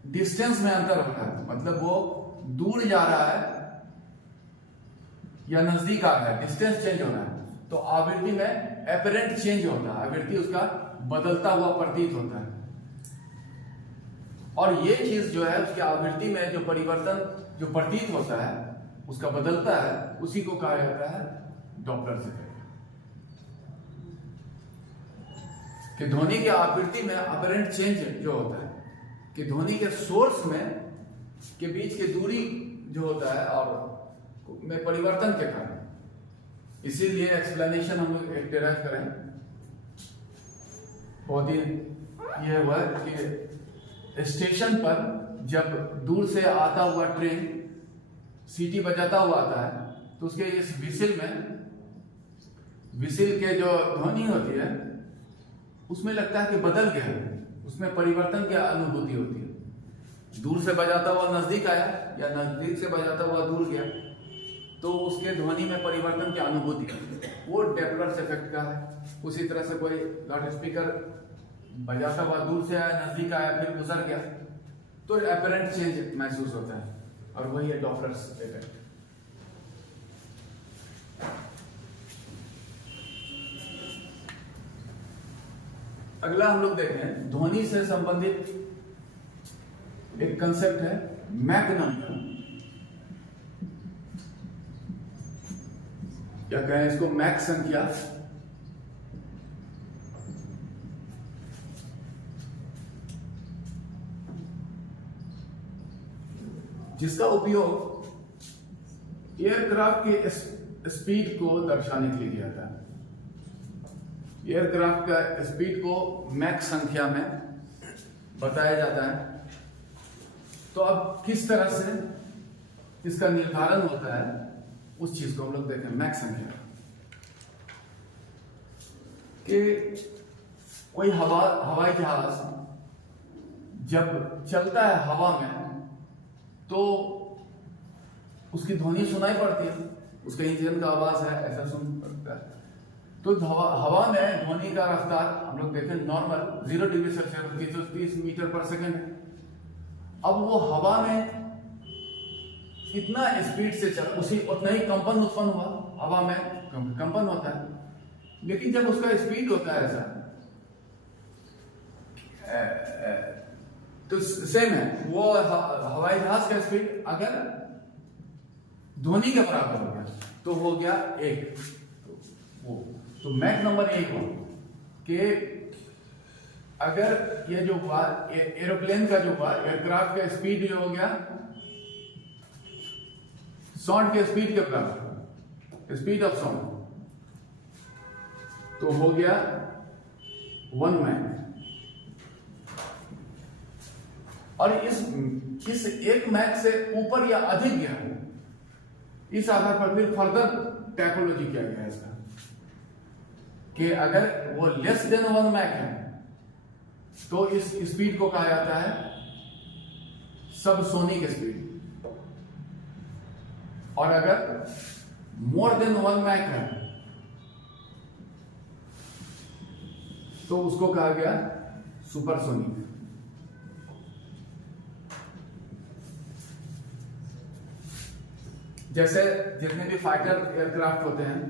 डिस्टेंस में अंतर होता है, मतलब वो दूर जा रहा है या नजदीक आ रहा है, डिस्टेंस चेंज हो रहा है, तो आवृत्ति में एपरेंट चेंज होता है, आवृत्ति उसका बदलता हुआ प्रतीत होता है। और ये चीज जो है उसकी आवृत्ति में जो परिवर्तन जो प्रतीत होता है, उसका बदलता है, उसी को कहा जाता है डॉपलर इफेक्ट। कि ध्वनि की आवृत्ति में अपरेंट चेंज जो होता है, कि ध्वनि के सोर्स में के बीच की दूरी जो होता है और में परिवर्तन के कारण, इसीलिए एक्सप्लेनेशन हम लोग एक डेराइव करें, बहुत ही यह हुआ कि स्टेशन पर जब दूर से आता हुआ ट्रेन सीटी बजाता हुआ आता है, तो उसके इस विसिल में, विसिल के जो ध्वनि होती है उसमें लगता है कि बदल गया, उसमें परिवर्तन की अनुभूति होती है। दूर से बजाता हुआ नजदीक आया या नजदीक से बजाता हुआ दूर गया, तो उसके ध्वनि में परिवर्तन की अनुभूति, वो डॉपलर इफेक्ट का है। उसी तरह से कोई लाउड स्पीकर बजाता हुआ दूर से आया, नजदीक आया, फिर गुजर गया, तो अपरेंट चेंज महसूस होता है, और वही है डॉपलर इफेक्ट। अगला हम लोग देखें, ध्वनि से संबंधित एक कंसेप्ट है मैक नंबर। या कहें इसको मैक संख्या, जिसका उपयोग एयरक्राफ्ट के स्पीड को दर्शाने के लिए किया था। एयरक्राफ्ट का स्पीड को मैक संख्या में बताया जाता है। तो अब किस तरह से इसका निर्धारण होता है उस चीज को हम लोग देखें। मैक संख्या कि कोई हवाई जहाज जब चलता है हवा में तो उसकी ध्वनि सुनाई पड़ती है, उसका इंजन का आवाज है ऐसा सुन पड़ता है। तो हवा में ध्वनि का रफ्तार हम लोग देखें नॉर्मल 0 डिग्री सेल्सियस 330 मीटर पर सेकंड है। अब वो हवा में इतना स्पीड से चल, उसी उतना ही कंपन उत्पन्न हुआ, हवा में कंपन होता है। लेकिन जब उसका स्पीड होता है ऐसा तो सेम है, वो हवाई जहाज का स्पीड अगर ध्वनि के बराबर हो गया तो हो गया 1। तो मैक नंबर 1 हो कि अगर ये जो हुआ एरोप्लेन का जो हुआ एयरक्राफ्ट का स्पीड जो हो गया साउंड के स्पीड के बराबर, स्पीड ऑफ साउंड, तो हो गया 1 मैक। और इस 1 मैक से ऊपर या अधिक गया, इस आधार पर फिर फर्दर टाइपोलॉजी किया गया है इसका कि अगर वो लेस देन 1 मैक है तो इस स्पीड को कहा जाता है सबसोनिक स्पीड, और अगर मोर देन 1 मैक है तो उसको कहा गया सुपरसोनिक। जैसे जितने भी फाइटर एयरक्राफ्ट होते हैं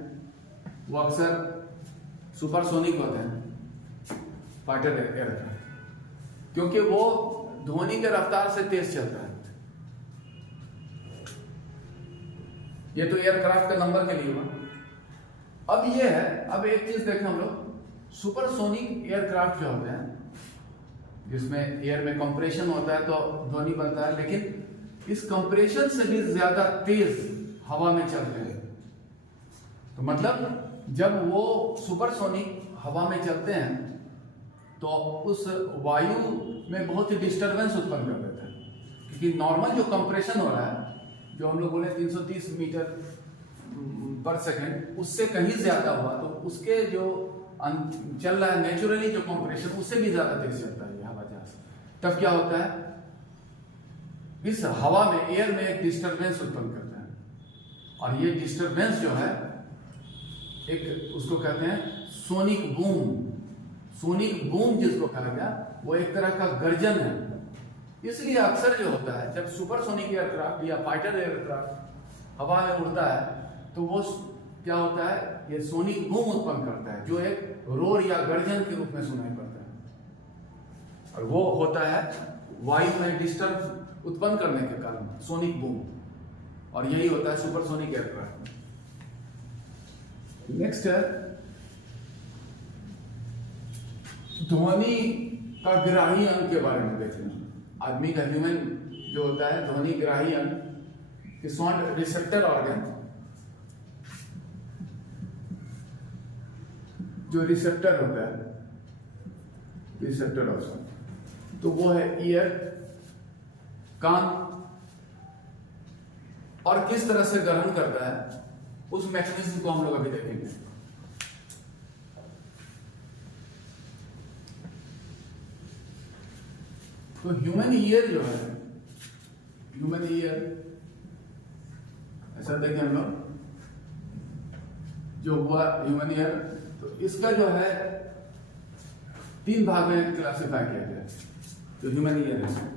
वो अक्सर सुपरसोनिक होते हैं, फाइटर एयरक्राफ्ट, क्योंकि वो ध्वनि के रफ्तार से तेज चलता है। ये तो एयरक्राफ्ट का नंबर के लिए हुआ। अब ये है, अब एक चीज देखें हम लोग, सुपरसोनिक एयरक्राफ्ट जो होते हैं जिसमें एयर में कंप्रेशन होता है तो ध्वनि बनता है, लेकिन इस कंप्रेशन से भी ज्यादा तेज हवा में चलते हैं। तो मतलब जब वो सुपरसोनिक हवा में चलते हैं तो उस वायु में बहुत ही डिस्टरबेंस उत्पन्न कर देते हैं, क्योंकि नॉर्मल जो कंप्रेशन हो रहा है जो हम लोग बोले 330 मीटर पर सेकंड, उससे कहीं ज्यादा हुआ तो उसके जो चल रहा है नेचुरली जो कंप्रेशन उससे भी ज्यादा तेज चलता है ये हवा जहाज। तब क्या होता है, इस हवा में एयर में एक डिस्टरबेंस उत्पन्न करता है, और ये डिस्टरबेंस जो है एक उसको कहते हैं सोनिक बूम। सोनिक बूम जिसको कहा गया वो एक तरह का गर्जन है। इसलिए अक्सर जो होता है जब सुपरसोनिक एयरक्राफ्ट या फाइटर एयरक्राफ्ट हवा में उड़ता है तो वो क्या होता है, ये सोनिक बूम उत्पन्न करता है जो एक रोर या गर्जन के रूप में सुनाई पड़ता है, और वो होता है वायु में डिस्टर्ब उत्पन्न करने के कारण सोनिक बूम, और यही होता है सुपरसोनिक एयरक्राफ्ट। नेक्स्ट है ध्वनि का ग्राही अंग के बारे में देखें। आदमी का ह्यूमन जो होता है ध्वनि ग्राही अंग, साउंड रिसेप्टर ऑर्गन, जो रिसेप्टर होता है, रिसेप्टर ऑफ साउंड, तो वो है ईयर, कान, और किस तरह से ग्रहण करता है उस मैकेनिज्म को हम लोग अभी देखेंगे। तो ह्यूमन ईयर जो है, ह्यूमन ईयर ऐसा देखें हम लोग, जो हुआ ह्यूमन ईयर, तो इसका जो है 3 भाग में क्लासिफाई किया गया है जो ह्यूमन ईयर है।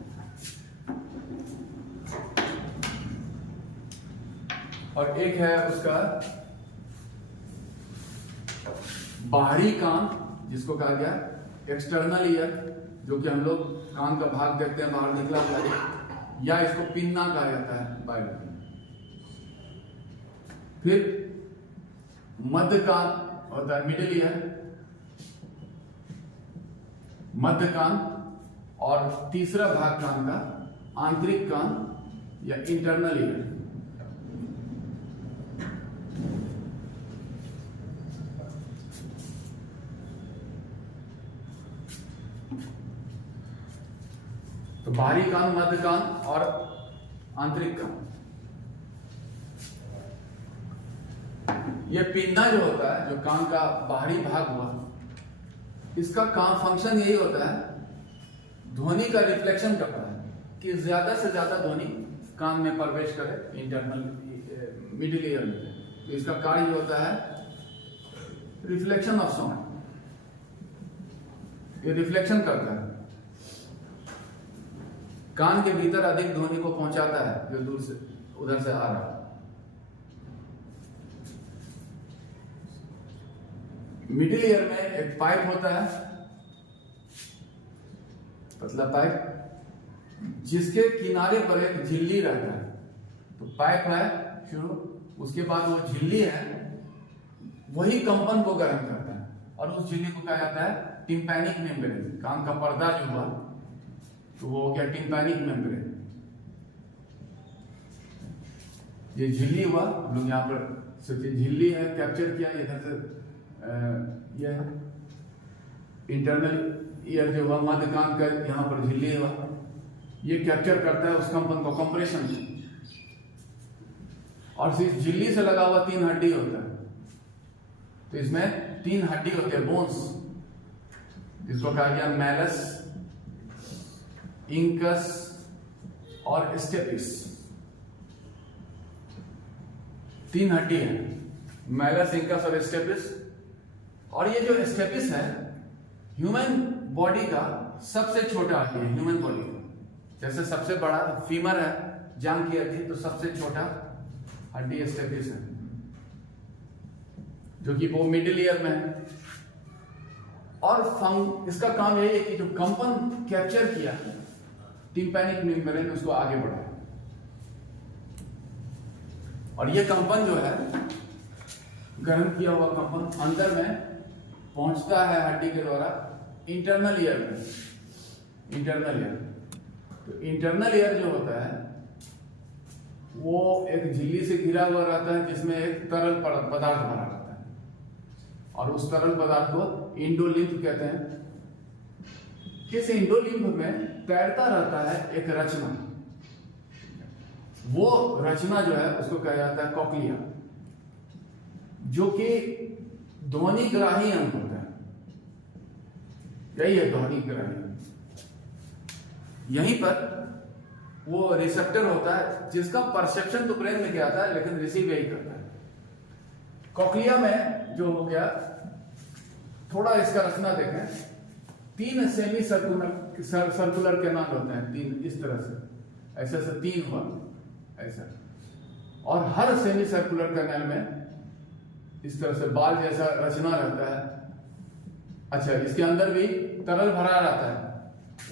और एक है उसका बाहरी कान जिसको कहा गया एक्सटर्नल ईयर, जो कि हम लोग कान का भाग देखते हैं बाहर निकला हुआ है, या इसको पिन्ना कहा जाता है बायोलॉजी में। फिर मध्य कान होता है मिडिल ईयर, मध्य कान, और तीसरा भाग कान का आंतरिक कान या इंटरनल ईयर। तो बाहरी कान, मध्य कान और आंतरिक कान। ये पिंडा जो होता है, जो कान का बाहरी भाग हुआ, इसका काम फंक्शन यही होता है, ध्वनि का रिफ्लेक्शन करता है कि ज्यादा से ज्यादा ध्वनि कान में प्रवेश करे इंटरनल मिडिल ईयर में। तो इसका कार्य होता है रिफ्लेक्शन ऑफ साउंड, ये रिफ्लेक्शन करता है, कान के भीतर अधिक ध्वनि को पहुंचाता है जो दूर से उधर से आ रहा है। मिडिल ईयर में एक पाइप होता है, पतला पाइप, जिसके किनारे पर एक झिल्ली रहता है। तो पाइप है शुरू, उसके बाद वो झिल्ली है, वही कंपन को ग्रहण करता है, और उस झिल्ली को कहा जाता है टिम्पैनिक मेम्ब्रेन। कान का पर्दा जो हुआ तो वो हो गया टिम्पैनिक मेम्ब्रेन। ये झिल्ली हुआ, हम लोग यहाँ पर सोचिए झिल्ली है, कैप्चर किया इधर से, ये इंटरनल ईयर जो हुआ, मध्य कान का यहाँ पर झिल्ली हुआ, ये कैप्चर करता है उस कंपन को, कंप्रेशन। और इस झिल्ली से लगा हुआ 3 हड्डी होता है। तो इसमें 3 हड्डी होते हैं, बोन्स, जिसको कहा गया मैलस, इंकस और स्टेपिस। 3 हड्डी है, मैलस, इंकस और स्टेपिस। और ये जो स्टेपिस है ह्यूमन बॉडी का सबसे छोटा हड्डी है, ह्यूमन बॉडी का। जैसे सबसे बड़ा फीमर है, जांघ की हड्डी, तो सबसे छोटा हड्डी स्टेपिस है, जो कि वो मिडिल ईयर में है। और इसका काम यही है कि जो कंपन कैप्चर किया टिम्पैनिक मेम्ब्रेन, उसको आगे बढ़ाए। और ये कंपन जो है, ग्रहण किया हुआ कंपन अंदर में पहुंचता है हड्डी के द्वारा इंटरनल ईयर में। इंटरनल ईयर, तो इंटरनल ईयर जो होता है वो एक झिल्ली से घिरा हुआ रहता है, जिसमें एक तरल पदार्थ भरा रहता है, और उस तरल पदार्थ को इंडोलिम्फ कहते हैं। इस इंडोलिम्फ में तैरता रहता है एक रचना, वो रचना जो है उसको कहा जाता है कॉक्लिया, जो कि ध्वनिग्राही अंग होता है। यही है ध्वनिग्राही। यहीं पर वो रिसेप्टर होता है, जिसका परसेप्शन तो ब्रेन में जाता है, लेकिन रिसीव यही करता है। कॉक्लिया में जो हो गया, थोड़ा इसका रचना देखें, 3 सेमी सर्कुलर कैनाल होते हैं, 3 इस तरह से, ऐसे से 3 हुआ ऐसा, और हर सेमी सर्कुलर कैनाल में इस तरह से बाल जैसा रचना रहता है। अच्छा, इसके अंदर भी तरल भरा रहता है,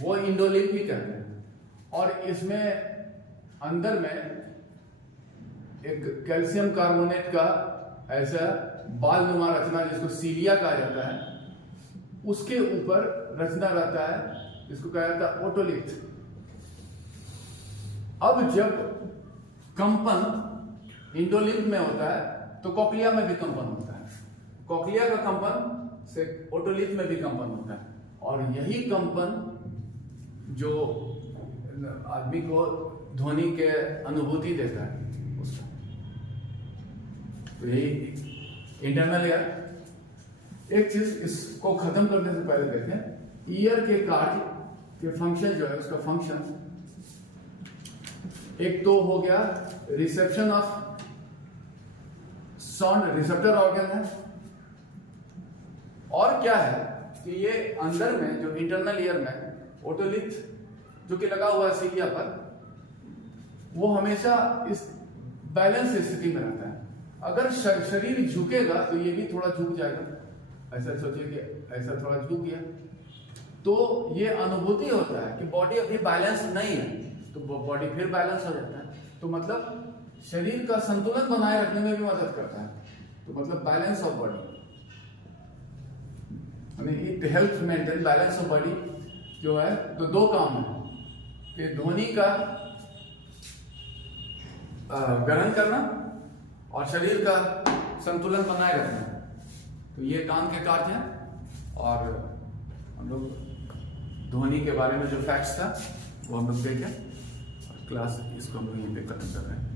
वो इंडोलिम्फ भी कहते हैं। और इसमें अंदर में एक कैल्शियम कार्बोनेट का ऐसा बाल नुमा रचना, जिसको सीलिया कहा जाता है, उसके ऊपर रचना रहता है, जिसको कहा जाता है ओटोलिथ। अब जब कंपन इंडोलिम्फ में होता है तो कॉक्लिया में भी कंपन होता है, कॉक्लिया का कंपन से ओटोलिथ में भी कंपन होता है, और यही कंपन जो आदमी को ध्वनि के अनुभूति देता है उसका। तो यही इंटरनल ईयर। एक चीज इसको खत्म करने से पहले देखें, ईयर के कार्य के फंक्शन जो है, उसका फंक्शन एक तो हो गया reception of sound, receptor organ है। और क्या है कि ये अंदर में जो इंटरनल ईयर में ओटोलिथ जो कि लगा हुआ है सीलिया पर, वो हमेशा इस बैलेंस स्थिति में रहता है। अगर शरीर झुकेगा तो ये भी थोड़ा झुक जाएगा। ऐसा सोचिए कि ऐसा थोड़ा झुक गया तो ये अनुभूति होता है कि बॉडी अभी बैलेंस नहीं है, तो बॉडी फिर बैलेंस हो जाता है। तो मतलब शरीर का संतुलन बनाए रखने में भी मदद करता है। तो मतलब balance of body, it help maintain balance of body जो है। तो दो काम है कि ध्वनि का ग्रहण करना और शरीर का संतुलन बनाए रखना। तो ये कान के कार्य हैं। और हम लोग ध्वनि के बारे में जो फैक्ट्स था वो हम लोग देखें, और क्लास इसको हम लोग यहीं पे खत्म कर रहे हैं।